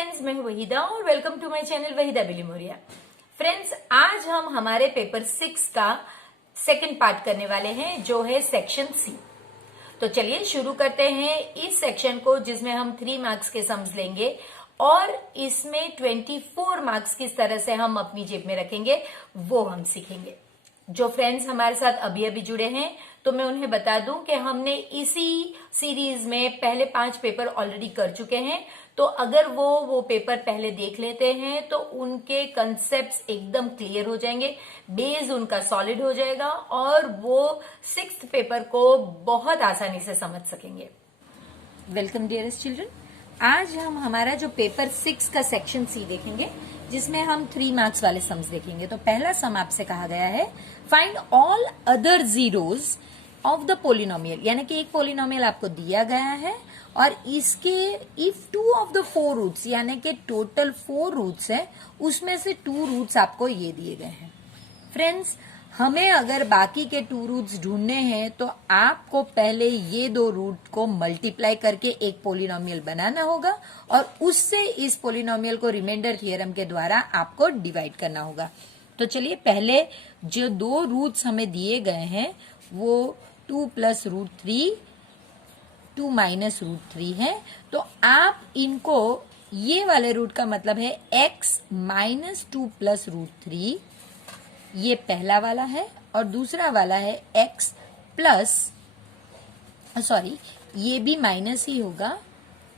Friends, मैं हूं वहीदा और welcome to my channel Waheeda Bilimoria. Friends, आज हम हमारे पेपर 6 का सेकंड पार्ट करने वाले हैं जो है सेक्शन सी। तो चलिए शुरू करते हैं इस सेक्शन को जिसमें हम 3 मार्क्स के सम्स लेंगे और इसमें 24 मार्क्स किस तरह से हम अपनी जेब में रखेंगे वो हम सीखेंगे। जो फ्रेंड्स हमारे साथ अभी अभी जुड़े हैं तो मैं उन्हें बता दूं कि हमने इसी सीरीज में पहले 5 पेपर ऑलरेडी कर चुके हैं। तो अगर वो पेपर पहले देख लेते हैं तो उनके कंसेप्ट्स एकदम क्लियर हो जाएंगे, बेस उनका सॉलिड हो जाएगा और वो 6th पेपर को बहुत आसानी से समझ सकेंगे। वेलकम डियरेस्ट चिल्ड्रन, आज हम हमारा जो पेपर 6 का सेक्शन सी देखेंगे जिसमें हम 3 मार्क्स वाले सम्स देखेंगे। तो पहला सम आपसे कहा गया है find all other zeros of the polynomial, यानी कि एक पोलिनोमियल आपको दिया गया है और इसके इफ 2 ऑफ द 4 रूट्स, यानी कि टोटल 4 रूट्स है, उसमें से 2 रूट्स आपको ये दिए गए हैं। फ्रेंड्स, हमें अगर बाकी के 2 रूट्स ढूंढने हैं तो आपको पहले ये 2 रूट को मल्टीप्लाई करके एक पोलिनोमियल बनाना होगा और उससे इस पोलिनोमियल को रिमाइंडर थ्योरम के द्वारा आपको डिवाइड करना होगा। तो चलिए पहले जो 2 रूट्स हमें दिए गए हैं वो 2 प्लस रूट 3, 2 माइनस रूट 3 है। तो आप इनको, ये वाले रूट का मतलब है x माइनस 2 प्लस रूट 3, ये पहला वाला है, और दूसरा वाला है x प्लस, सॉरी ये भी माइनस ही होगा,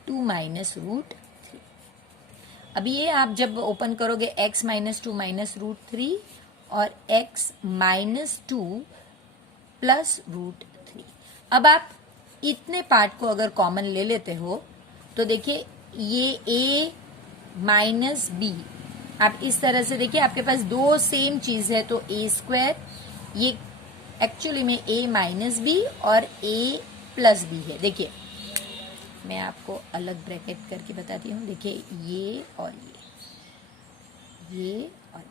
2 माइनस रूट 3। अब ये आप जब ओपन करोगे x माइनस 2 माइनस रूट 3 और x माइनस 2 प्लस रूट 3। अब आप इतने पार्ट को अगर कॉमन ले लेते हो तो देखिए ये a माइनस बी, आप इस तरह से देखिए आपके पास 2 सेम चीज है तो a स्क्वायर, ये एक्चुअली में a माइनस बी और a प्लस बी है। देखिए मैं आपको अलग ब्रैकेट करके बताती हूँ, देखिए ये और ये और ये,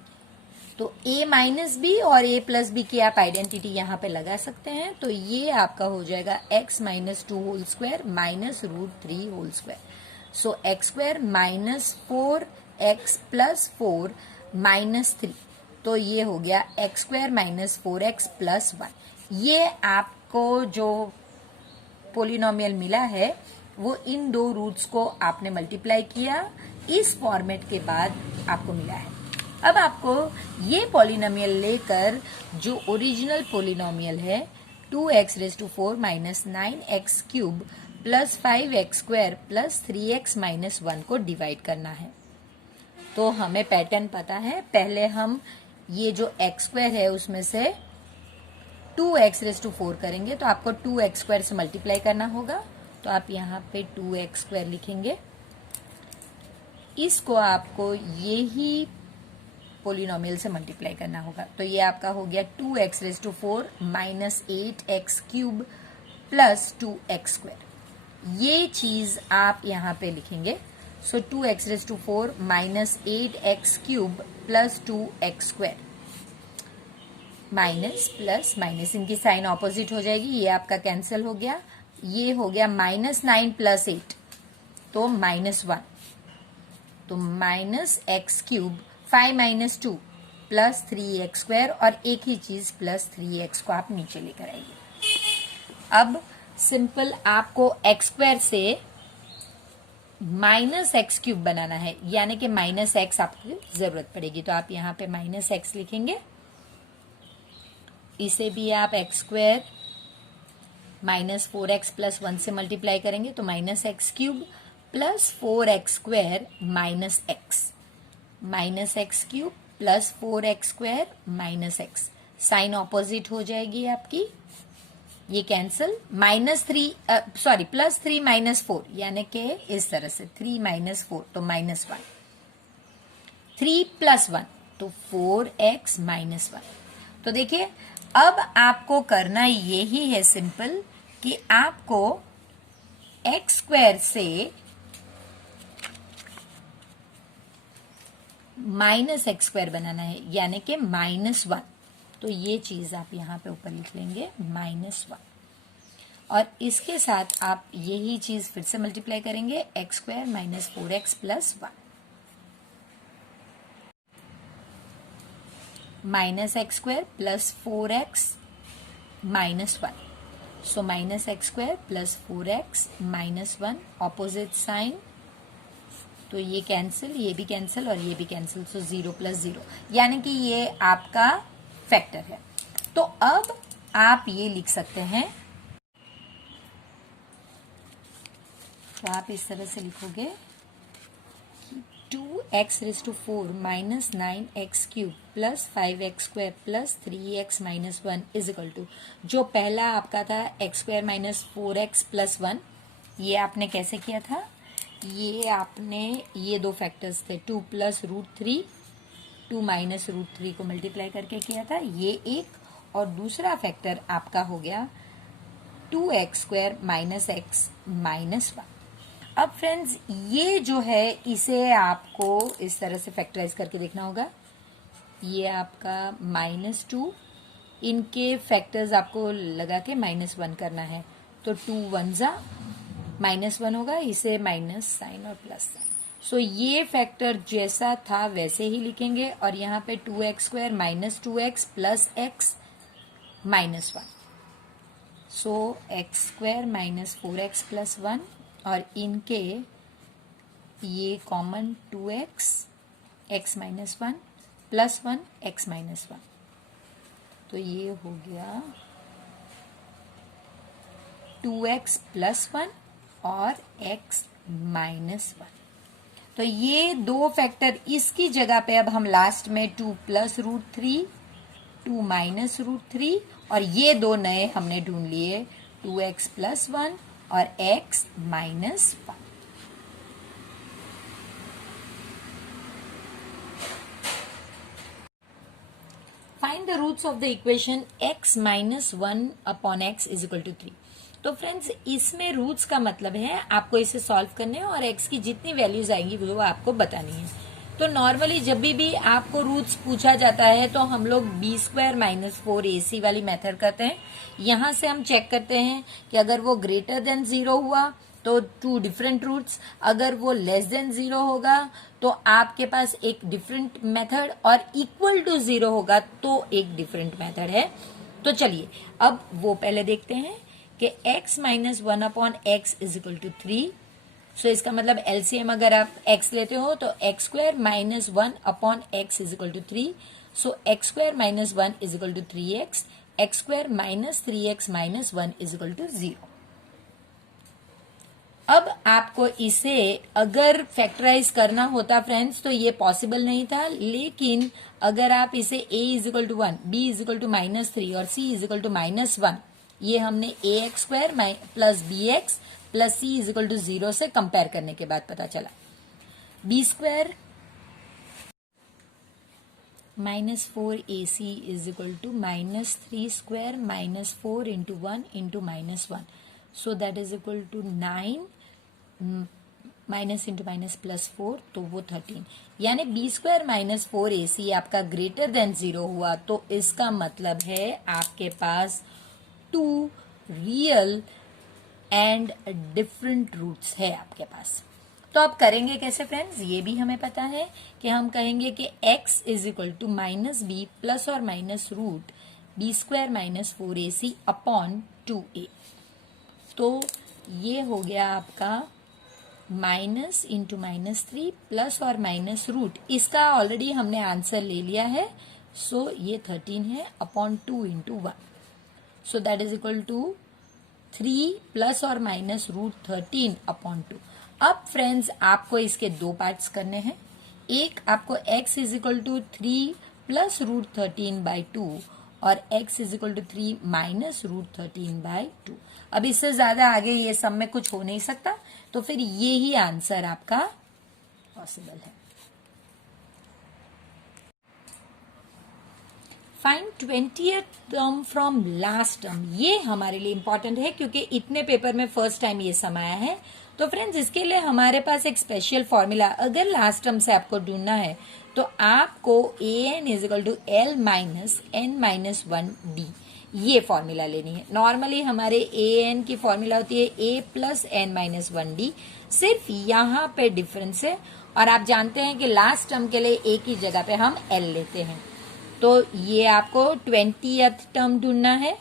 तो a माइनस बी और a प्लस बी की आप आइडेंटिटी यहाँ पे लगा सकते हैं। तो ये आपका हो जाएगा x minus 2 whole square minus root 3 whole square. So x square minus 4x plus 4 minus 3, तो ये हो गया x square minus 4x plus 1। ये आपको जो पोलिनोमियल मिला है वो इन 2 रूट्स को आपने मल्टीप्लाई किया, इस फॉर्मेट के बाद आपको मिला है। अब आपको ये पोलिनोमियल लेकर जो ओरिजिनल पोलिनोमियल है 2x raise to 4 minus 9x cube plus 5x square plus 3x minus 1 को डिवाइड करना है। तो हमें पैटर्न पता है, पहले हम ये जो x स्क्वायर है उसमें से 2x रेज़ टू 4 करेंगे तो आपको 2x स्क्वायर से मल्टीप्लाई करना होगा। तो आप यहाँ पे 2x स्क्वायर लिखेंगे, इसको आपको यही पोलिनोमियल से मल्टीप्लाई करना होगा। तो ये आपका हो गया 2x raise to 4 minus 8x cube plus 2x square, ये चीज आप यहाँ पे लिखेंगे। So 2x raise to 4 minus 8x cube plus 2x square, minus plus minus, इनकी साइन ऑपोजिट हो जाएगी, ये आपका कैंसिल हो गया। ये हो गया माइनस 9 प्लस 8 तो माइनस 1, तो minus x cube 5 minus 2 plus 3x square, और एक ही चीज प्लस 3x को आप नीचे लेकर आइए। अब सिंपल आपको x स्क्वायर से माइनस एक्स क्यूब बनाना है, यानी कि माइनस एक्स आपको जरूरत पड़ेगी। तो आप यहाँ पे माइनस एक्स लिखेंगे, इसे भी आप x square minus 4x plus 1 से मल्टीप्लाई करेंगे तो minus x cube plus 4x square minus x, minus x cube plus 4x square minus x, sign opposite हो जाएगी आपकी, ये cancel, minus 3 sorry plus 3 minus 4, यानी कि इस तरह से 3 माइनस 4 तो माइनस 1, 3 प्लस 1 तो 4x माइनस 1। तो देखिए अब आपको करना यही है सिंपल कि आपको x स्क्वायर से माइनस एक्स स्क्वायर बनाना है, यानी कि माइनस 1। तो ये चीज आप यहाँ पे ऊपर लिख लेंगे माइनस 1। और इसके साथ आप यही चीज फिर से मल्टीप्लाई करेंगे, x square minus 4x plus 1 minus x square plus 4x minus 1. So minus x square plus 4x minus 1, opposite sign, तो ये कैंसिल, ये भी कैंसिल और ये भी कैंसिल, सो 0 प्लस 0, यानी कि ये आपका फैक्टर है. तो अब आप ये लिख सकते हैं, तो आप इस तरह से लिखोगे 2x raise to 4 minus 9x cube plus 5x square plus 3x minus 1 is equal to, जो पहला आपका था x square minus 4x plus 1, ये आपने कैसे किया था, ये आपने ये दो फैक्टर्स थे 2 प्लस √3, 2 माइनस √3 को मल्टीप्लाई करके किया था, ये एक, और दूसरा फैक्टर आपका हो गया 2x square minus x minus 1. अब फ्रेंड्स ये जो है इसे आपको इस तरह से फैक्टराइज करके देखना होगा. ये आपका -2, इनके फैक्टर्स आपको लगा के -1 करना है, तो 2 1 जा -1 होगा, इसे माइनस साइन और प्लस साइन. सो ये फैक्टर जैसा था वैसे ही लिखेंगे, और यहाँ पे 2x square minus 2x plus x minus 1, सो x square minus 4x plus 1, और इनके ये common 2x x minus 1 plus 1 x minus 1, तो ये हो गया 2x प्लस 1 और x माइनस 1. तो ये दो फैक्टर, इसकी जगह पे अब हम लास्ट में 2 प्लस √3, 2 माइनस √3, और ये दो नए हमने ढूंढ लिए 2x प्लस 1 और x minus 1. Find the roots of the equation x minus 1 upon x is equal to 3. तो फ्रेंड्स इसमें रूट्स का मतलब है आपको इसे सॉल्व करने हैं और x की जितनी वैल्यूज आएंगी वो आपको बतानी है. तो नॉर्मली जब भी आपको रूट्स पूछा जाता है तो हम लोग b स्क्वायर माइनस 4ac वाली मेथड करते हैं. यहां से हम चेक करते हैं कि अगर वो ग्रेटर देन 0 हुआ तो 2 डिफरेंट रूट्स, अगर वो लेस देन 0 होगा तो आपके पास एक डिफरेंट मेथड, और इक्वल टू 0 होगा तो एक डिफरेंट मेथड है. तो चलिए अब वो पहले देखते हैं कि x minus 1 upon x is equal to 3. So इसका मतलब एलसीएम अगर आप x लेते हो तो x square minus 1 upon x is equal to 3. So x square minus 1 is equal to 3x, x square minus 3x minus 1 is equal to 0. अब आपको इसे अगर फैक्टराइज करना होता फ्रेंड्स तो ये पॉसिबल नहीं था, लेकिन अगर आप इसे a is equal to 1, b is equal to -3 और c इज इक्वल टू -1, ये हमने ax square plus bx plus c is equal to 0 से कंपेयर करने के बाद पता चला. b square minus 4ac is equal to -3 square minus 4 into 1 into -1, so that is equal to 9 minus into minus plus 4, तो वो 13. यानी b स्क्वायर माइनस 4ac आपका ग्रेटर देन 0 हुआ, तो इसका मतलब है आपके पास 2 रियल एंड डिफरेंट रूट्स है आपके पास. तो आप करेंगे कैसे फ्रेंड्स, ये भी हमें पता है कि हम कहेंगे कि x is equal to minus B plus और minus root b square minus 4ac upon 2a. तो ये हो गया आपका माइनस इंटू -3 प्लस और माइनस रूट, इसका ऑलरेडी हमने आंसर ले लिया है, सो ये 13 है upon 2 into 1, so that is equal to 3 plus और माइनस रूट 13 अपॉन 2. अब फ्रेंड्स आपको इसके दो पार्ट्स करने हैं. एक आपको x is equal to 3 plus root 13 by 2 और x is equal to 3 minus root 13 by 2. अब इससे ज्यादा आगे ये सब में कुछ हो नहीं सकता, तो फिर ये ही आंसर आपका पॉसिबल है. Find 20th term from last term. ये हमारे लिए इंपॉर्टेंट है क्योंकि इतने पेपर में फर्स्ट टाइम ये सम आया है. तो फ्रेंड्स इसके लिए हमारे पास एक स्पेशल फॉर्मूला, अगर लास्ट टर्म से आपको ढूंढना है तो आपको an is equal to l minus n minus 1 d, ये फॉर्मूला लेनी है। नॉर्मली हमारे ए एन की फॉर्मूला होती है ए प्लस एन माइनस 1d, सिर्फ यहाँ पे डिफरेंस है। और आप जानते हैं कि लास्ट टर्म के लिए ए की जगह पे हम एल लेते हैं। तो ये आपको 20th टर्म ढूंढना है।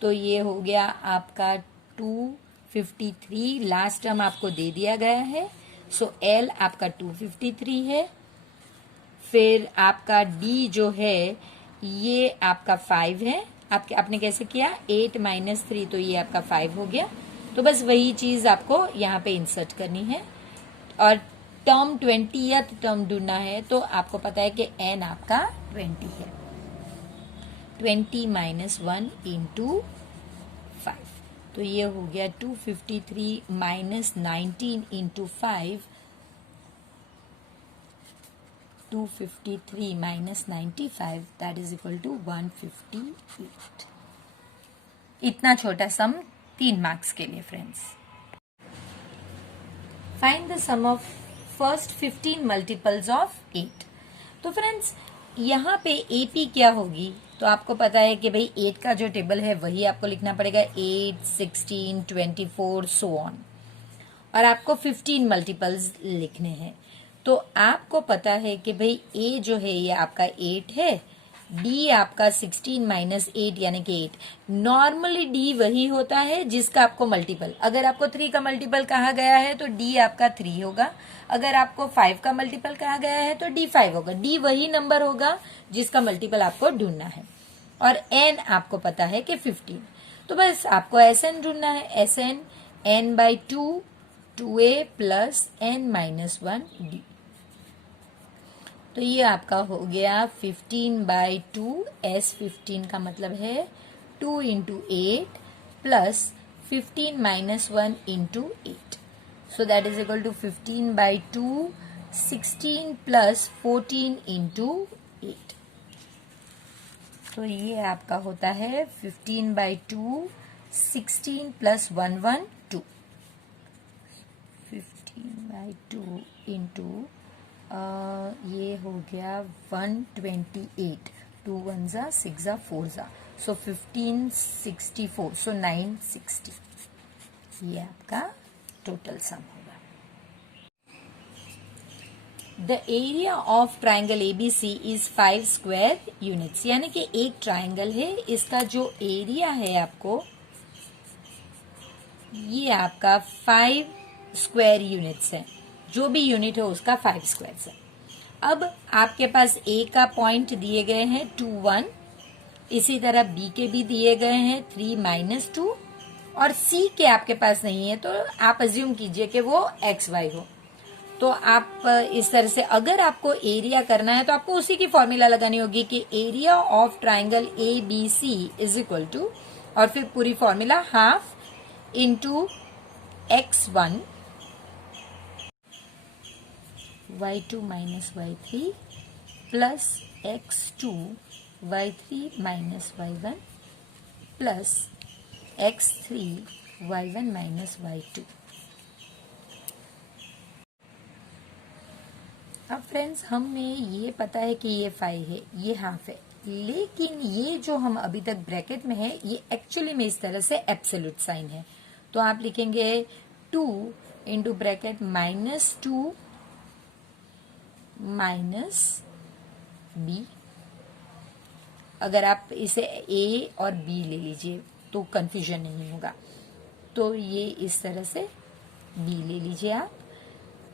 तो ये हो गया आपका 253, लास्ट टर्म आपको दे दिया गया है। सो एल आपका 253 है। फिर आपका डी जो है ये आपका 5 है। आपने कैसे किया 8 माइनस 3, तो ये आपका 5 हो गया। तो बस वही चीज आपको यहाँ पे इंसर्ट करनी है। और टर्म 20th टर्म ढूंढना है, तो आपको पता है कि एन आपका 20 है। 20 माइनस 1 इंटू 5, तो ये हो गया 253 minus 19 into 5, 253 minus 95 that is equal to 158। इतना छोटा सम 3 मार्क्स के लिए friends. Find the sum of first 15 multiples of 8। तो फ्रेंड्स यहाँ पे एपी क्या होगी, तो आपको पता है कि भाई 8 का जो टेबल है वही आपको लिखना पड़ेगा, 8, 16, 24 सो ऑन। और आपको 15 मल्टीपल्स लिखने हैं। तो आपको पता है कि भाई ए जो है ये आपका 8 है, डी आपका 16 माइनस 8 यानी कि 8। नॉर्मली डी वही होता है जिसका आपको मल्टीपल, अगर आपको 3 का मल्टीपल कहा गया है तो डी आपका 3 होगा। अगर आपको 5 का मल्टीपल कहा गया है तो डी 5 होगा। डी वही नंबर होगा जिसका मल्टीपल आपको ढूंढना है। और एन आपको पता है कि 15। तो बस आपको एस एन ढूंढना है। S n n by 2, 2a plus n minus 1 d. तो ये आपका हो गया 15 बाई 2, एस 15 का मतलब है 2 into 8 plus 15 minus 1 into 8। So that is equal to 15 by 2, 16 plus 14 into 8। तो ये आपका होता है 15 बाई 2, 16 प्लस 1, 1, 2। 15 बाई 2 इंटू ये हो गया 128, 2 1 जा 6 जा 4 जा, सो 1564, सो 960। ये आपका टोटल सम होगा। The area of triangle ABC is 5 square units, यानी कि एक ट्राइंगल है, इसका जो एरिया है आपको ये आपका 5 स्क्वायर यूनिट्स है। जो भी यूनिट है उसका 5 स्क्वायर है। अब आपके पास ए का पॉइंट दिए गए हैं 2, 1, इसी तरह बी के भी दिए गए हैं 3 माइनस 2, और सी के आपके पास नहीं है, तो आप अज्यूम कीजिए कि वो एक्स वाई हो। तो आप इस तरह से अगर आपको एरिया करना है तो आपको उसी की फॉर्मूला लगानी होगी कि area of triangle a b c is equal to, और फिर पूरी formula half into x1 y2 minus y3 plus x2 y3 minus y1 plus x3 y1 minus y2। अब फ्रेंड्स हमें ये पता है कि ये 5 है, ये हाफ है, लेकिन ये जो हम अभी तक ब्रैकेट में है ये एक्चुअली में इस तरह से एब्सोल्यूट साइन है। तो आप लिखेंगे 2 into bracket minus 2 minus b. अगर आप इसे ए और बी ले लीजिए तो कंफ्यूजन नहीं होगा। तो ये इस तरह से बी ले लीजिए आप,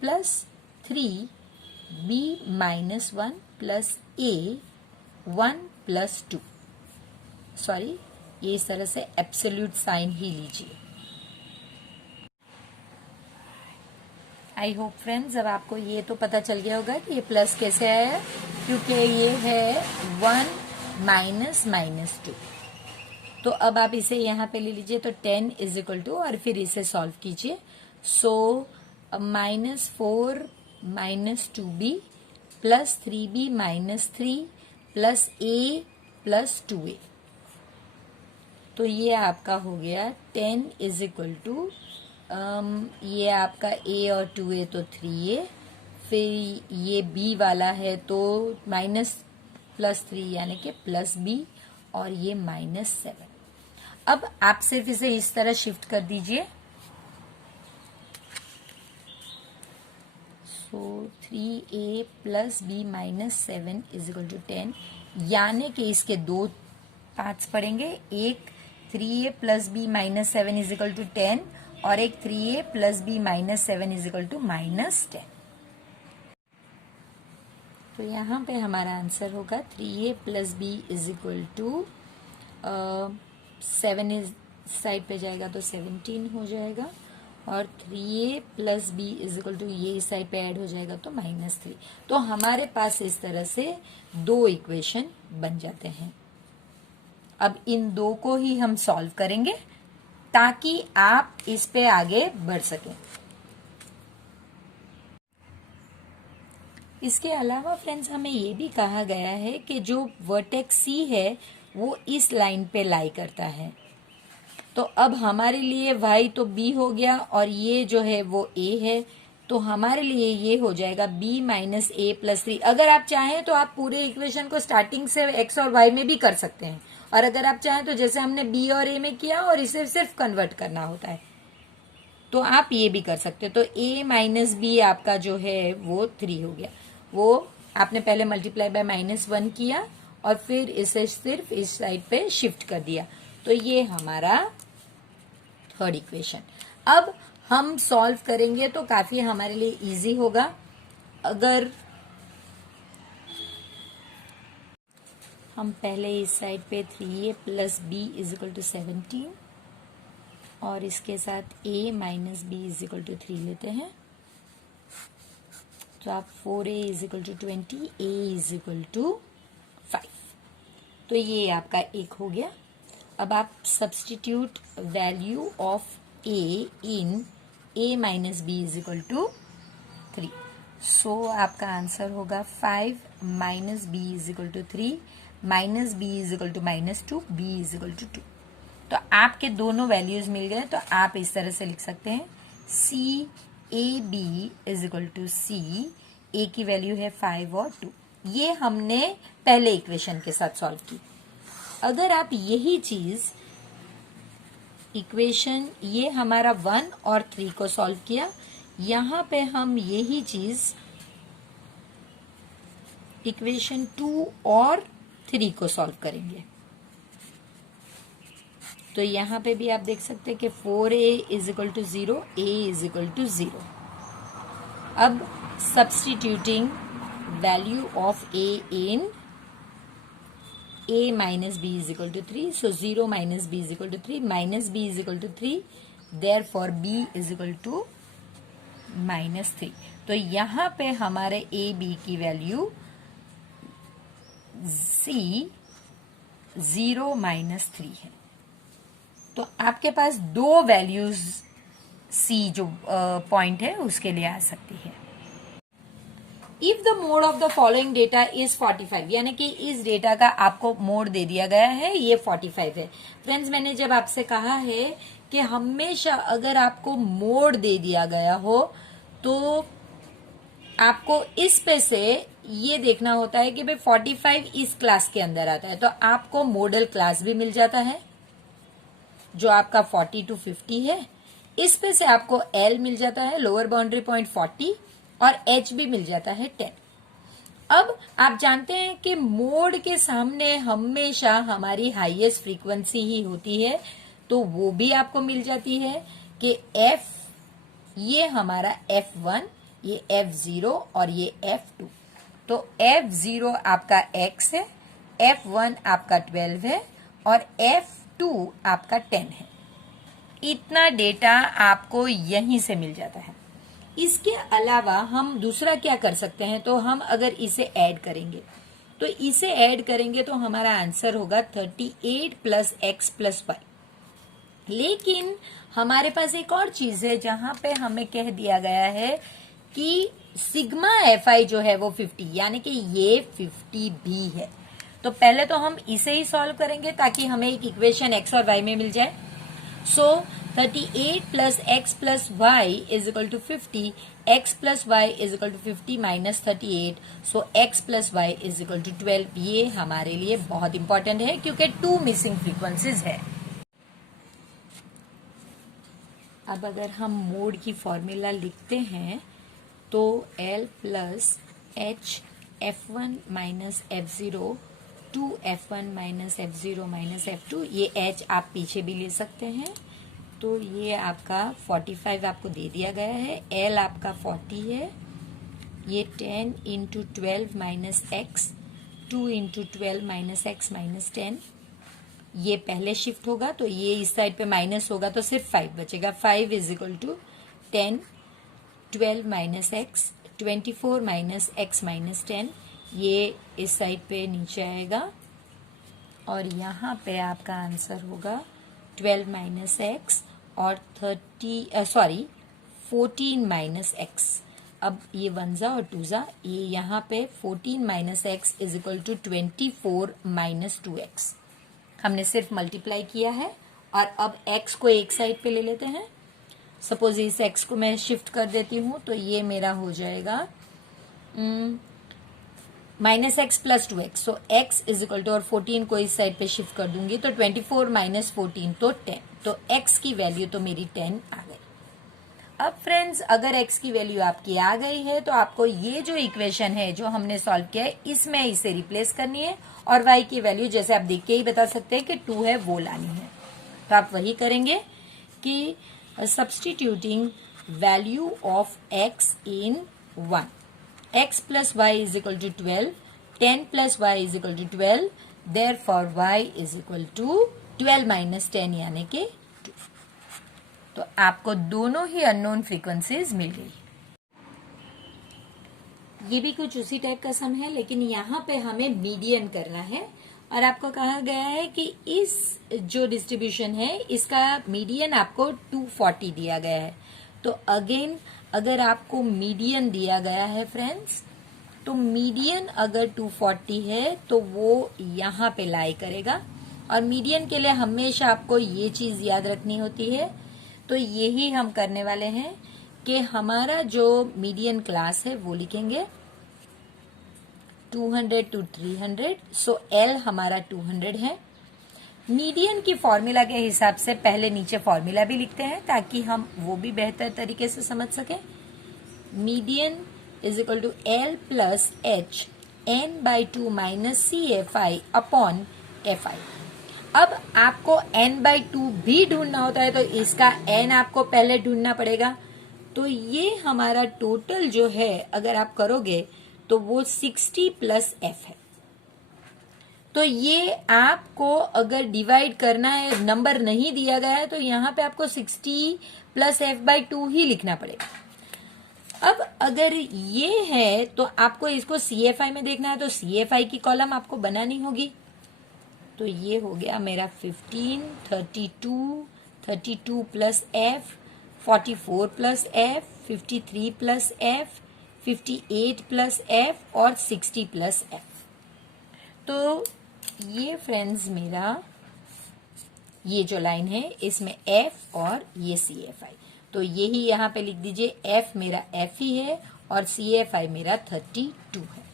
प्लस 3b माइनस 1 प्लस ए 1 प्लस 2। सॉरी, ये इस तरह से एब्सोल्यूट साइन ही लीजिए। आई होप फ्रेंड्स अब आपको ये तो पता चल गया होगा कि ये प्लस कैसे आया, क्योंकि ये है 1 माइनस माइनस 2। तो अब आप इसे यहाँ पे ले लीजिए, तो 10 इज इक्वल टू, और फिर इसे सॉल्व कीजिए। So minus 4 minus 2b plus 3b minus 3 plus a plus 2a। तो ये आपका हो गया 10 इज इक्वल टू, ये आपका a और 2a तो 3a, फिर ये b वाला है तो माइनस प्लस 3 यानी कि प्लस b, और ये -7। अब आप सिर्फ इसे इस तरह शिफ्ट कर दीजिए। So 3a plus b minus 7 is equal to 10, यानी कि इसके दो पार्ट्स पड़ेंगे, एक 3a plus b minus 7 is equal to 10 और एक 3a plus b minus 7 is equal to minus 10। तो यहाँ पे हमारा आंसर होगा 3a plus b is equal to 7 is side पे जाएगा तो 17 हो जाएगा और 3a plus b is equal to ये इस साइड पे ऐड हो जाएगा तो -3। तो हमारे पास इस तरह से दो इक्वेशन बन जाते हैं। अब इन दो को ही हम सॉल्व करेंगे ताकि आप इस पे आगे बढ़ सकें। इसके अलावा फ्रेंड्स हमें ये भी कहा गया है कि जो वर्टेक्स C है वो इस लाइन पे लाई करता है। तो अब हमारे लिए y तो b हो गया और ये जो है वो a है, तो हमारे लिए ये हो जाएगा b माइनस a प्लस 3। अगर आप चाहें तो आप पूरे इक्वेशन को स्टार्टिंग से x और y में भी कर सकते हैं, और अगर आप चाहें तो जैसे हमने b और a में किया और इसे सिर्फ कन्वर्ट करना होता है तो आप ये भी कर सकते हो। तो a माइनस बी आपका जो है वो 3 हो गया। वो आपने पहले मल्टीप्लाई बाय -1 किया और फिर इसे सिर्फ इस साइड पे शिफ्ट कर दिया, तो ये हमारा थर्ड इक्वेशन। अब हम सॉल्व करेंगे तो काफी हमारे लिए इजी होगा। अगर हम पहले इस साइड पे 3a plus b is equal to 17 और इसके साथ a minus b is equal to 3 लेते हैं, तो आप 4a is equal to 20, a is equal to 5। तो ये आपका एक हो गया। अब आप substitute value of a in a minus b is equal to 3। So आपका आंसर होगा 5 minus b is equal to 3 minus b is equal to -2, b is equal to 2। तो आपके दोनों वैल्यूज मिल गए, तो आप इस तरह से लिख सकते हैं c a b is equal to c, a की वैल्यू है 5 और 2। ये हमने पहले इक्वेशन के साथ सॉल्व की। अगर आप यही चीज इक्वेशन ये हमारा 1 और 3 को सॉल्व किया, यहां पे हम यही चीज इक्वेशन 2 और 3 को सॉल्व करेंगे, तो यहां पे भी आप देख सकते हैं कि 4a is equal to 0, a is equal to 0। अब substituting value of a in a minus b is equal to 3. So 0 minus b is equal to 3. Minus b is equal to 3. Therefore b is equal to -3. तो यहाँ पे हमारे a b की value c 0 -3 है। तो आपके पास दो values c जो पॉइंट है उसके लिए आ सकती है। If the mode of the following data is 45, यानी कि इस डेटा का आपको मोड दे दिया गया है, ये 45 है। फ्रेंड्स, मैंने जब आपसे कहा है कि हमेशा अगर आपको मोड दे दिया गया हो तो आपको इस पे से ये देखना होता है कि भाई 45 इस क्लास के अंदर आता है, तो आपको मॉडल क्लास भी मिल जाता है जो आपका 40 to 50 है। इस पे से आपको L मिल जाता है, लोअर बाउंड्री पॉइंट 40, और H भी मिल जाता है 10। अब आप जानते हैं कि मोड के सामने हमेशा हमारी हाईएस्ट फ्रीक्वेंसी ही होती है, तो वो भी आपको मिल जाती है कि F ये हमारा F1, ये F0 और ये F2। तो F0 आपका X है, F1 आपका 12 है और F2 आपका 10 है। इतना डेटा आपको यहीं से मिल जाता है। इसके अलावा हम दूसरा क्या कर सकते हैं, तो हम अगर इसे ऐड करेंगे, तो इसे ऐड करेंगे तो हमारा आंसर होगा 38 प्लस एक्स प्लस वाई। लेकिन हमारे पास एक और चीज है जहां पे हमें कह दिया गया है कि सिग्मा FI जो है वो 50, यानी कि ये 50 भी है। तो पहले तो हम इसे ही सॉल्व करेंगे ताकि हमें एक इक्वेशन एक्स और वाई में मिल जाए। So 38 plus x plus y is equal to 50, x plus y is equal to 50 minus 38, so x plus y is equal to 12। ये हमारे लिए बहुत इंपॉर्टेंट है क्योंकि 2 मिसिंग फ्रीक्वेंसीज है। अब अगर हम मोड की फॉर्मूला लिखते हैं तो L plus h F1 minus F0 to F1 minus F0 minus F2, ये H आप पीछे भी ले सकते हैं। तो ये आपका 45 आपको दे दिया गया है, L आपका 40 है, ये 10 into 12 minus x, 2 into 12 minus x minus 10, ये पहले शिफ्ट होगा तो ये इस साइड पे माइनस होगा तो सिर्फ 5 बचेगा। 5 is equal to 10, 12 minus x, 24 minus x minus 10, ये इस साइड पे नीचे आएगा और यहाँ पे आपका आंसर होगा 12 माइनस एक्स और 14 माइनस एक्स। अब ये 1 जा और 2 जा, ये यहाँ पे 14 minus x is equal to 24 minus 2x। हमने सिर्फ मल्टीप्लाई किया है और अब x को एक साइड पे ले लेते हैं। सपोज इस x को मैं शिफ्ट कर देती हूँ तो ये मेरा हो जाएगा minus x plus 2x। So x is equal to, और 14 को इस साइड पे शिफ्ट कर दूंगी तो 24 माइनस 14 तो 10, तो x की वैल्यू तो मेरी 10 आ गई। अब फ्रेंड्स अगर x की वैल्यू आपकी आ गई है तो आपको ये जो इक्वेशन है जो हमने सॉल्व किया है इसमें इसे रिप्लेस करनी है और y की वैल्यू जैसे आप देख के ही बता सकते हैं कि 2 है वो लानी है। तो आप वही करेंगे कि substituting value of x in 1, x plus y is equal to 12, 10 plus y is equal to 12, therefore y is equal to 12 minus 10 यानी कि 2। तो आपको दोनों ही अननोन फ्रीक्वेंसीज मिल गई। ये भी कुछ उसी टाइप का सम है लेकिन यहाँ पे हमें मीडियन करना है और आपको कहा गया है कि इस जो डिस्ट्रीब्यूशन है इसका मीडियन आपको 240 दिया गया है। तो अगेन अगर आपको मीडियन दिया गया है फ्रेंड्स, तो मीडियन अगर 240 है तो वो यहाँ पे लाई करेगा और मीडियन के लिए हमेशा आपको ये चीज याद रखनी होती है। तो यही हम करने वाले हैं कि हमारा जो मीडियन क्लास है वो लिखेंगे 200 टू 300। सो L हमारा 200 है। मीडियन की फॉर्मूला के हिसाब से पहले नीचे फॉर्मूला भी लिखते हैं ताकि हम वो भी बेहतर तरीके से समझ सकें। Median is equal to L plus h n/2 minus CFI upon FI। अब आपको n/2 भी ढूंढना होता है तो इसका n आपको पहले ढूंढना पड़ेगा। तो ये हमारा टोटल जो है अगर आप करोगे तो वो 60 प्लस f है। तो ये आपको अगर डिवाइड करना है, नंबर नहीं दिया गया है तो यहाँ पे आपको 60 प्लस f/2 ही लिखना पड़ेगा। अब अगर ये है तो आपको इसको CFI में देखना है तो CFI की कॉलम आपको बनानी होगी। तो ये हो गया मेरा 15, 32 plus f, 44 plus f, 53 plus f, 58 plus f और 60 प्लस f। तो ये फ्रेंड्स मेरा ये जो लाइन है इसमें f और ये CFI, तो यही यहाँ पे लिख दीजिए। f मेरा f ही है और CFI मेरा 32 है।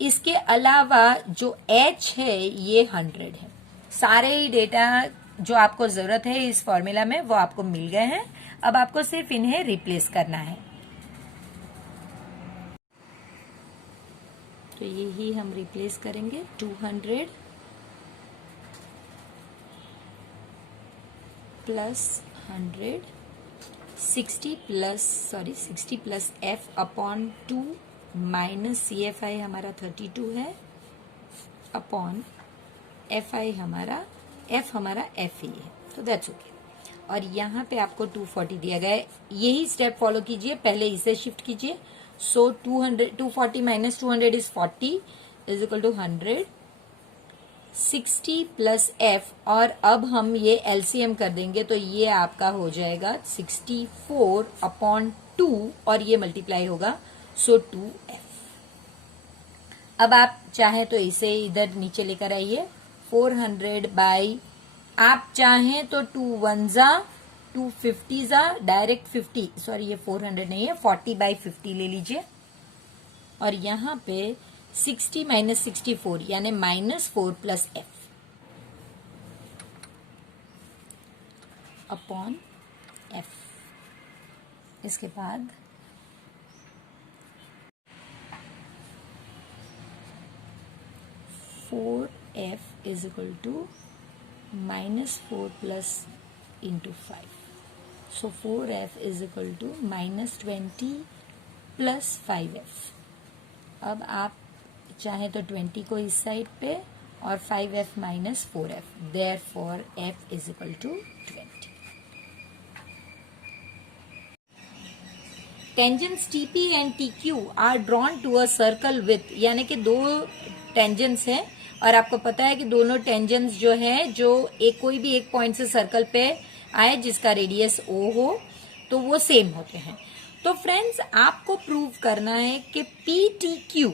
इसके अलावा जो h है ये 100 है। सारे ही डेटा जो आपको जरूरत है इस फॉर्मूला में वो आपको मिल गए हैं। अब आपको सिर्फ इन्हें रिप्लेस करना है। तो यही हम रिप्लेस करेंगे 200 plus 100, 60 plus f upon 2 minus CFI हमारा 32 है अपॉन FI हमारा f ही है। तो दैट्स ओके। और यहाँ पे आपको 240 दिया गया है, यही स्टेप फॉलो कीजिए, पहले इसे शिफ्ट कीजिए। So 240 minus 200 is 40 is equal to 100, 60 plus f और अब हम ये LCM कर देंगे तो ये आपका हो जाएगा 64 अपॉन 2 और ये मल्टीप्लाई होगा सो 2f। अब आप चाहें तो इसे इधर नीचे लेकर आइए 400 बाई, आप चाहें तो 2 1 जा 250 जा डायरेक्ट 50, सॉरी ये 400 नहीं है 40 बाई 50 ले लीजिए और यहाँ पे 60 माइनस 64 यानी -4 प्लस f अपॉन f। इसके बाद (4f) is equal to -4 plus into 5. So 4f is equal to -20 plus 5f. अब आप चाहे तो 20 को इस साइड पे और 5f minus 4f. Therefore f is equal to 20. Tangents TP and TQ are drawn to a circle with, यानी कि दो टेंजेंट्स हैं और आपको पता है कि दोनों टेंजेंट्स जो है जो कोई भी एक पॉइंट से सर्कल पे आए जिसका रेडियस O हो तो वो सेम होते हैं. तो फ्रेंड्स आपको प्रूव करना है कि PTQ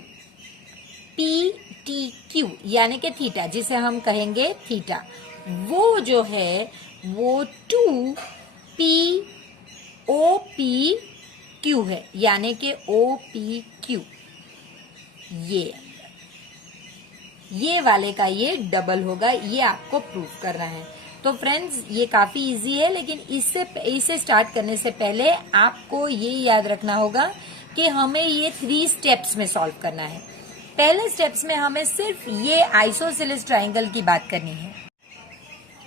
यानी कि थीटा, जिसे हम कहेंगे थीटा, वो जो है वो 2POPQ है, यानी कि OPQ. ये वाले का ये डबल होगा, ये आपको प्रूव करना है. तो फ्रेंड्स ये काफी इजी है, लेकिन इसे स्टार्ट करने से पहले आपको ये याद रखना होगा कि हमें ये 3 स्टेप्स में सॉल्व करना है. पहले स्टेप्स में हमें सिर्फ ये आइसोसेलेस ट्राइंगल की बात करनी है.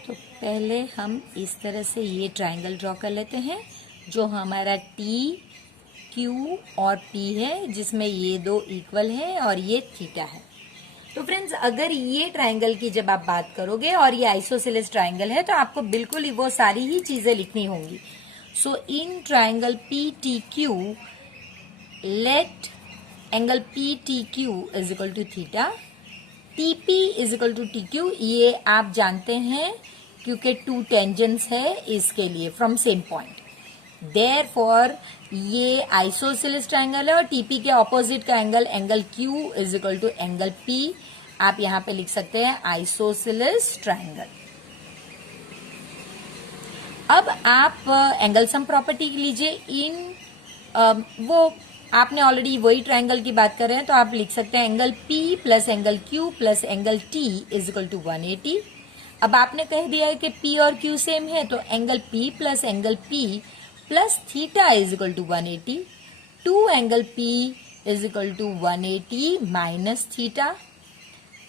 तो पहले हम इस तरह से ये ट्राइंगल ड्रॉ कर लेते हैं जो हमारा TQ और P है, जिसमें ये दो इक्वल है और ये थीटा है. तो फ्रेंड्स अगर ये ट्राइंगल की जब आप बात करोगे और ये आइसोसेलेस ट्राइंगल है तो आपको बिल्कुल ही वो सारी ही चीजें लिखनी होंगी. So in triangle PTQ let angle PTQ is equal to theta, TP is equal to TQ. ये आप जानते हैं क्योंकि 2 टेंजेंट्स है इसके लिए फ्रॉम सेम पॉइंट. देयरफॉर ये आइसोसेलेस ट्राइंगल है और TP के ऑपोजिट का angle Q is equal to angle P. आप यहां पे लिख सकते हैं आइसोसेलेस ट्राइंगल. अब आप एंगल सम प्रॉपर्टी लीजिए. वो आपने ऑलरेडी वही ट्राइंगल की बात कर रहे हैं तो आप लिख सकते हैं angle P plus angle Q plus angle T is equal to 180. अब आपने कह दिया है कि P और Q सेम है तो angle P plus angle P plus theta is equal to 180. 2 angle P is equal to 180 minus theta.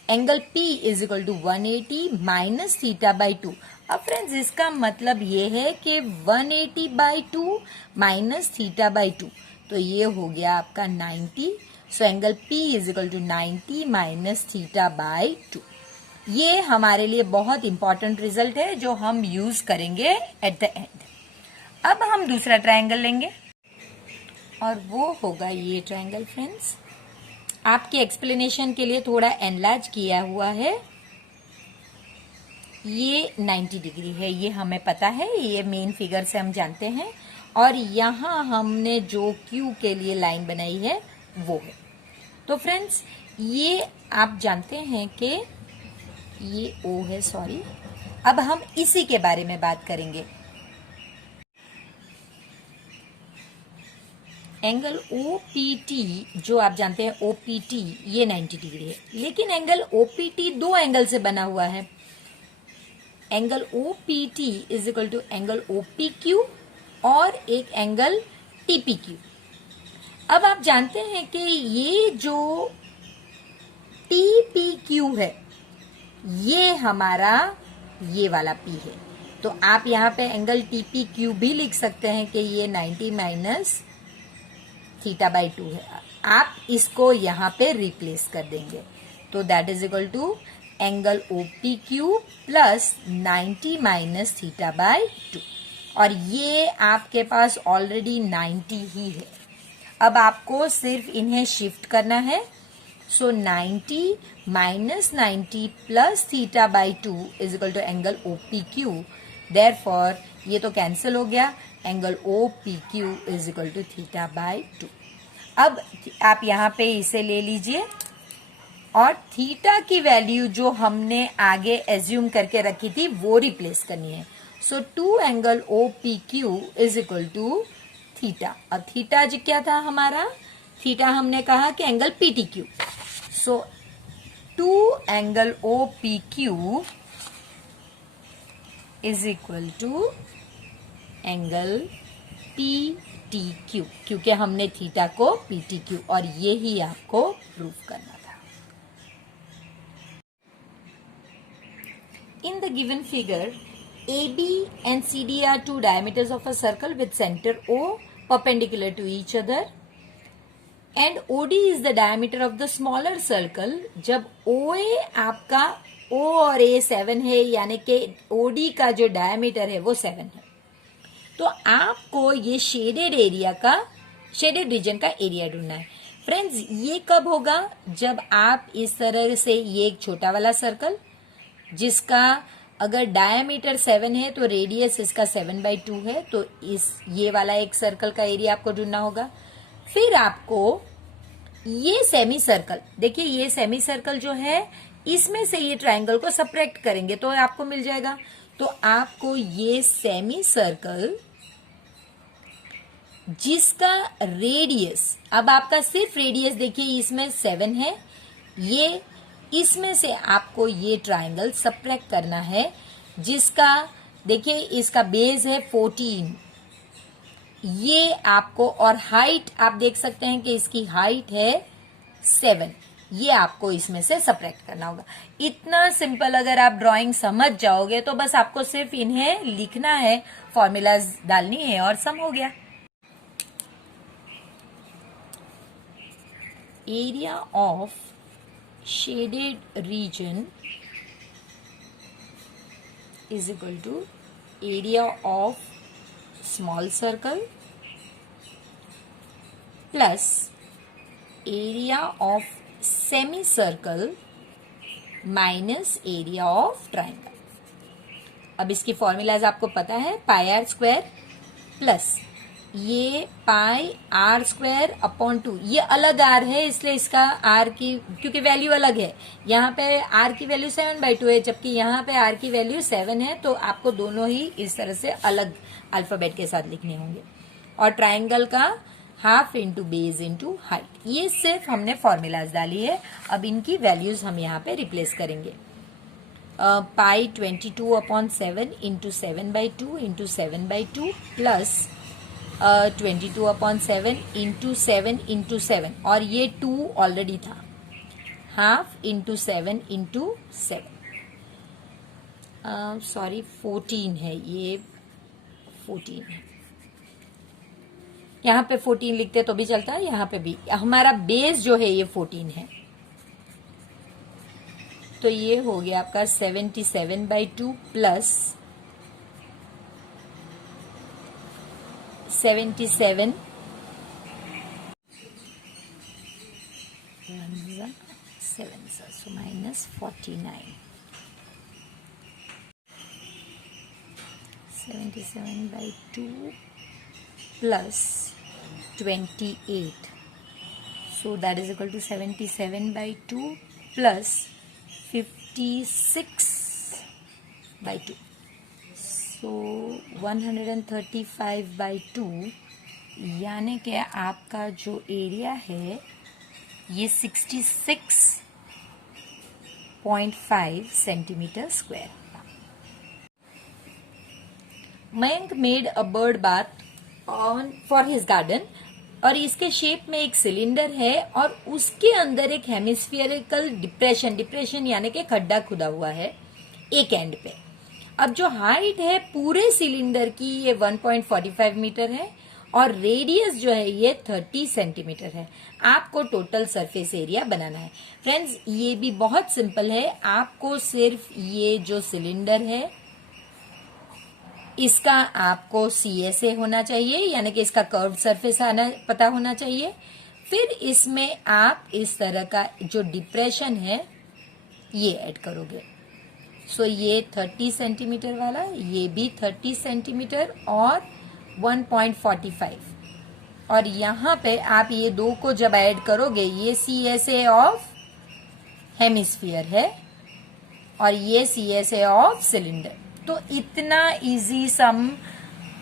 Angle P is equal to 180 minus theta by 2. अब फ्रेंड्स इसका मतलब ये है कि 180 बाई 2 माइनस थीटा बाई 2, तो ये हो गया आपका 90. So angle P is equal to 90 minus theta by 2. ये हमारे लिए बहुत इंपॉर्टेंट रिजल्ट है जो हम यूज करेंगे एट द एंड. अब हम दूसरा ट्रायंगल लेंगे और वो होगा ये ट्रायंगल. फ्रेंड्स आपके एक्सप्लेनेशन के लिए थोड़ा एनलार्ज किया हुआ है. ये 90 डिग्री है, ये हमें पता है, ये मेन फिगर से हम जानते हैं. और यहां हमने जो Q के लिए लाइन बनाई है वो है. तो फ्रेंड्स ये आप जानते हैं कि ये O है, सॉरी. अब हम इसी के बारे में बात करेंगे. एंगल OPT जो आप जानते हैं OPT ये 90 डिग्री है, लेकिन एंगल OPT 2 एंगल से बना हुआ है. Angle OPT is equal to angle OPQ और एक एंगल TPQ. अब आप जानते हैं कि ये जो TPQ है ये हमारा ये वाला P है. तो आप यहाँ पे एंगल TPQ भी लिख सकते हैं कि ये 90 माइनस थीटा बाई 2 है. आप इसको यहाँ पे रिप्लेस कर देंगे तो that is equal to angle OPQ plus 90 minus theta by 2. और ये आपके पास ऑलरेडी 90 ही है. अब आपको सिर्फ इन्हें शिफ्ट करना है. So 90 minus 90 plus theta by 2 is equal to angle OPQ. Therefore ये तो कैंसिल हो गया. Angle OPQ is equal to theta by 2. अब आप यहाँ पे इसे ले लीजिए और थीटा की वैल्यू जो हमने आगे एज्यूम करके रखी थी वो रिप्लेस करनी है. So 2 angle OPQ is equal to theta. अब थीटा जी क्या था हमारा? थीटा हमने कहा कि angle PTQ. So 2 angle OPQ is equal to angle T Q, क्योंकि हमने थीटा को पी टी क्यू, और ये ही आपको प्रूव करना था। In the given figure AB and CD are two diameters of a circle with center O perpendicular to each other and OD is the diameter of the smaller circle। जब OA आपका O और A 7 है, यानी कि OD का जो diameter है वो 7 है, तो आपको ये शेडेड एरिया का, शेडेड रीजन का एरिया ढूंढना है। फ्रेंड्स, ये कब होगा? जब आप इस तरह से, ये एक छोटा वाला सर्कल जिसका अगर डायमीटर 7 है तो रेडियस इसका 7/2 है, तो ये वाला एक सर्कल का एरिया आपको ढूंढना होगा। फिर आपको ये सेमी सर्कल, देखिए ये सेमी सर्कल जो है, इसमें से ये ट्रायंगल को सब्ट्रैक्ट करेंगे तो आपको मिल जाएगा। तो आपको ये सेमी सर्कल जिसका रेडियस, अब आपका सिर्फ रेडियस देखिए इसमें 7 है, ये इसमें से आपको ये ट्रायंगल सब्ट्रैक्ट करना है जिसका देखिए इसका बेस है 14, ये आपको, और हाइट आप देख सकते हैं कि इसकी हाइट है 7, ये आपको इसमें से सब्ट्रैक्ट करना होगा। इतना सिंपल अगर आप ड्राइंग समझ जाओगे तो बस आपको सिर्फ इन्हें लिखना है, फॉर्मूलाज डालनी है और सम हो गया। Area of shaded region is equal to area of small circle plus area of semicircle minus area of triangle। अब इसकी फॉर्मूलाज आपको पता है, पाई आर स्क्वायर प्लस ये पाई आर स्क्वायर अपॉन 2, ये अलग आर है इसलिए इसका आर की, क्योंकि वैल्यू अलग है, यहाँ पे आर की वैल्यू 7/2 है जबकि यहाँ पे आर की वैल्यू 7 है, तो आपको दोनों ही इस तरह से अलग अल्फाबेट के साथ लिखने होंगे। और ट्राइंगल का half into base into height, ये सिर्फ हमने फॉर्मूलाज डाली है। अब इनकी वैल्यूज हम यहाँ पे रिप्लेस करेंगे। पाई 22/7 into 7/2 into 7/2 plus 22/7 into 7 into 7, और ये 2 ऑलरेडी था, हाफ इंटू 7 इंटू 7, सॉरी 14 है, ये 14 है, यहाँ पे 14 लिखते तो भी चलता है, यहाँ पे भी हमारा बेस जो है ये 14 है, तो ये हो गया आपका 77/2 plus 77 7 so minus 49, 77/2 plus 28, so that is equal to 77/2 plus 56/2, so 135/2, यानी कि आपका जो एरिया है ये 66.5 centimetre square. Mayank made a bird bath on for his garden, और इसके शेप में एक सिलेंडर है और उसके अंदर एक हेमिस्फियरिकल डिप्रेशन यानी कि खड्डा खुदा हुआ है एक एंड पे। अब जो हाइट है पूरे सिलेंडर की ये 1.45 मीटर है और रेडियस जो है ये 30 सेंटीमीटर है। आपको टोटल सरफेस एरिया बनाना है। फ्रेंड्स, ये भी बहुत सिंपल है, आपको सिर्फ ये जो सिलेंडर है इसका आपको CSA होना चाहिए, यानी कि इसका कर्व्ड सरफेस आना पता होना चाहिए। फिर इसमें आप इस तरह का जो डिप्रेशन है ये ऐड करोगे। सो ये 30 सेंटीमीटर वाला, ये भी 30 सेंटीमीटर और 1.45, और यहाँ पे आप ये दो को जब ऐड करोगे ये CSA ऑफ हेमिस्फीयर है और ये CSA ऑफ सिलेंडर। तो इतना इजी सम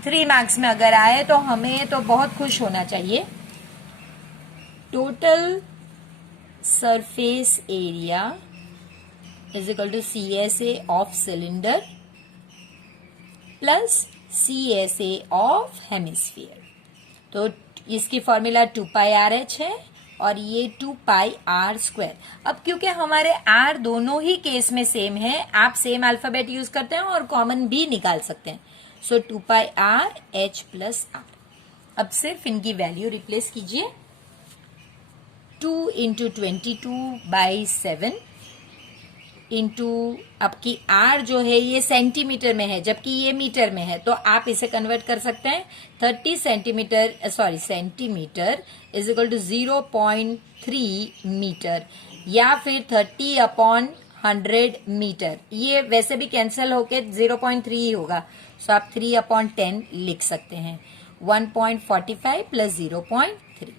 3 मार्क्स में अगर आए तो हमें तो बहुत खुश होना चाहिए। Total surface area is equal to CSA of cylinder plus CSA of hemisphere. तो इसकी फॉर्मूला 2πRh है और ये 2πr²। अब क्योंकि हमारे r दोनों ही केस में सेम है, आप सेम अल्फाबेट यूज करते हैं और कॉमन भी निकाल सकते हैं। सो 2πRh + r। अब सिर्फ इनकी वैल्यू रिप्लेस कीजिए। 2 × 22/7 इंटू आपकी r जो है ये सेंटीमीटर में है जबकि ये मीटर में है, तो आप इसे कन्वर्ट कर सकते हैं। 30 centimetre is equal to 0.3 metre या फिर 30/100 मीटर। ये वैसे भी कैंसिल होके 0.3 ही होगा, सो आप 3/10 लिख सकते हैं। 1.45 + 0.3।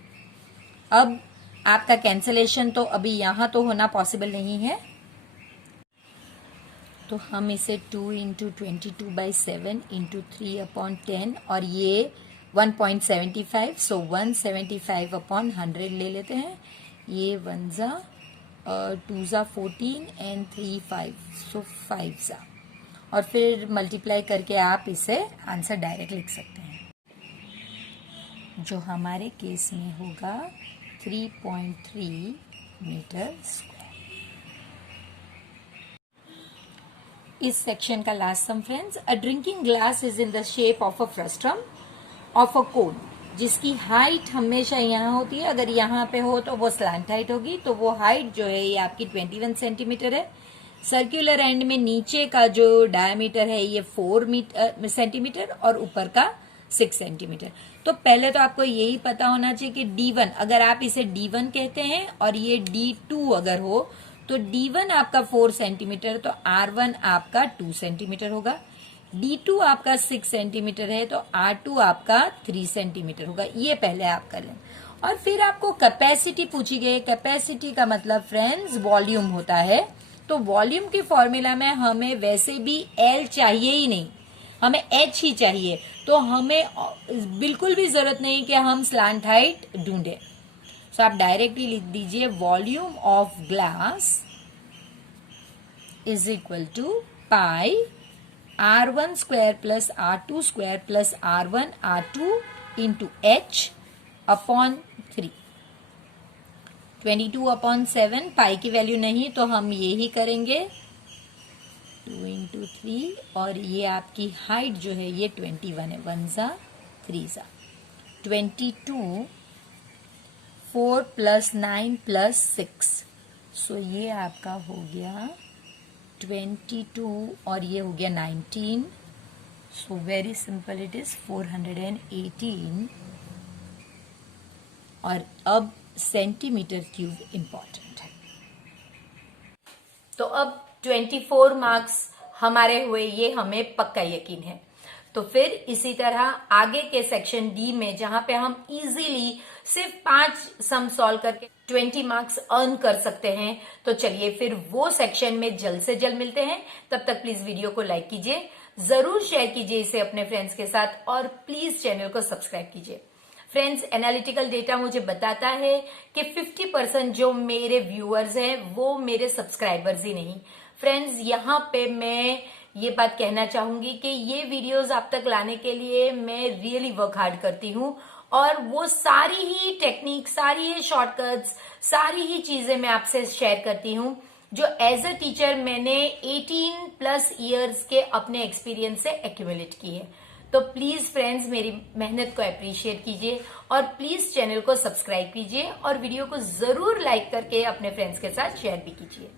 अब आपका कैंसिलेशन तो अभी यहां तो होना पॉसिबल नहीं है, तो हम इसे 2 × 22/7 × 3/10 और ये 1.75, सो 175/100 ले लेते हैं। ये 1 2 14 एंड 3 5, सो 5 और फिर मल्टीप्लाई करके आप इसे आंसर डायरेक्ट लिख सकते हैं, जो हमारे केस में होगा 3.3 मीटर स्क्वायर। इस सेक्शन का last sum friends, a drinking glass is in the shape of a frustum of a cone, जिसकी हाइट हमेशा यहाँ होती है। अगर यहाँ पे हो तो वो स्लैंट हाइट होगी, तो वो हाइट जो है ये आपकी 21 सेंटीमीटर है। सर्कुलर एंड में नीचे का जो डायमीटर है ये 4 सेंटीमीटर और ऊपर का 6 सेंटीमीटर। तो पहले तो आपको यही पता होना चाहिए कि D1, अगर आप इसे D1 कहते हैं और ये D2 अगर हो तो D1 आपका 4 सेंटीमीटर, तो R1 आपका 2 सेंटीमीटर होगा। D2 आपका 6 सेंटीमीटर है, तो R2 आपका 3 सेंटीमीटर होगा। ये पहले आप कर लें। और फिर आपको कैपेसिटी पूछी गई। कैपेसिटी का मतलब फ्रेंड्स वॉल्यूम होता है, तो वॉल्यूम के फॉर्मूला में हमें वैसे भी L चाहिए ही नहीं, हमें H ही चाहिए। तो हमें बिल्कुल भी जरूरत नहीं कि हम स्लैंट हाइट ढूंढे। सो आप डायरेक्टली लिख दीजिए volume of glass is equal to pi R1² + R2² + R1 R2 into H/3। 22/7 pi की वैल्यू नहीं तो हम ये ही करेंगे 2 × 3 और ये आपकी हाइट जो है ये 21 है। 1 × 3 × 22 4 + 9 + 6, सो ये आपका हो गया 22 और ये हो गया 19, so very simple it is 418। और अब सेंटीमीटर क्यूब इंपॉर्टेंट है। तो अब 24 मार्क्स हमारे हुए, ये हमें पक्का यकीन है। तो फिर इसी तरह आगे के सेक्शन डी में जहां पे हम इजीली सिर्फ 5 सम सॉल्व करके 20 मार्क्स अर्न कर सकते हैं, तो चलिए फिर वो सेक्शन में जल्द से जल्द मिलते हैं। तब तक प्लीज वीडियो को लाइक कीजिए, जरूर शेयर कीजिए इसे अपने फ्रेंड्स के साथ और प्लीज चैनल को सब्सक्राइब कीजिए। फ्रेंड्स, एनालिटिकल डेटा मुझे बताता है कि 50% जो मेरे व्यूअर्स हैं वो मेरे सब्सक्राइबर्स ही नहीं। फ्रेंड्स, यहाँ पे मैं ये बात कहना चाहूंगी कि ये वीडियोस आप तक लाने के लिए मैं रियली वर्क हार्ड करती हूँ और वो सारी ही टेक्निक, सारी ही शॉर्टकट्स, सारी ही चीजें मैं आपसे शेयर करती हूँ जो एज अ टीचर मैंने 18+ ईयर्स के अपने एक्सपीरियंस से एक्यूमुलेट की है। तो प्लीज फ्रेंड्स, मेरी मेहनत को अप्रिशिएट कीजिए और प्लीज चैनल को सब्सक्राइब कीजिए और वीडियो को जरूर लाइक करके अपने फ्रेंड्स के साथ शेयर भी कीजिए।